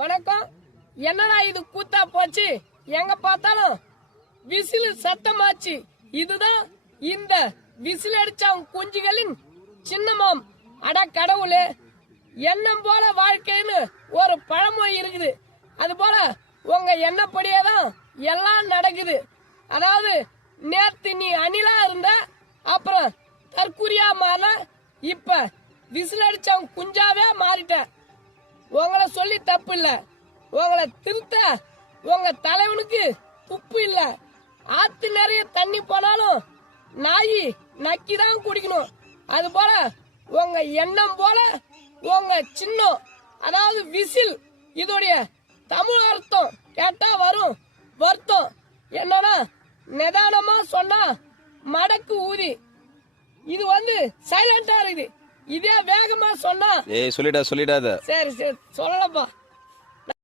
வணக்கம். என்னடா இது கூத்தா போச்சு, எங்க பார்த்தாலும் விசில் சத்தமாச்சு. இதுதான் இந்த விசில் அடிச்சவங்க குஞ்சுகளின் சின்னமாம். அட கடவுளே, எண்ணம் போல வாழ்க்கைன்னு ஒரு பழமொழி இருக்குது. அது போல உங்க எண்ணப்படியேதான் எல்லாம் நடக்குது. அதாவது நேத்து நீ அணிலா இருந்த, அப்புறம் தற்குறியா மாற, இப்ப விசில் அடிச்சவங்க குஞ்சாவே மாறிட்ட. உங்களை சொல்லி தப்பு இல்ல, உங்களை திருத்த உங்க தலைவனுக்கு துப்பு இல்ல. ஆத்து நிறைய தண்ணி போனாலும் நாயி நக்கிதான் குடிக்கணும். அது போல உங்க எண்ணம் போல உங்க சின்னம், அதாவது விசில், இதோடைய தமிழ் அர்த்தம் கேட்டா வரும் வருத்தம். என்னன்னா நிதானமா சொன்னா மடக்கு ஊதி. இது சைலண்டா இருக்குது. இதே வேகமா சொன்னா சொல்லிடாத. சரி சொல்லலப்பா.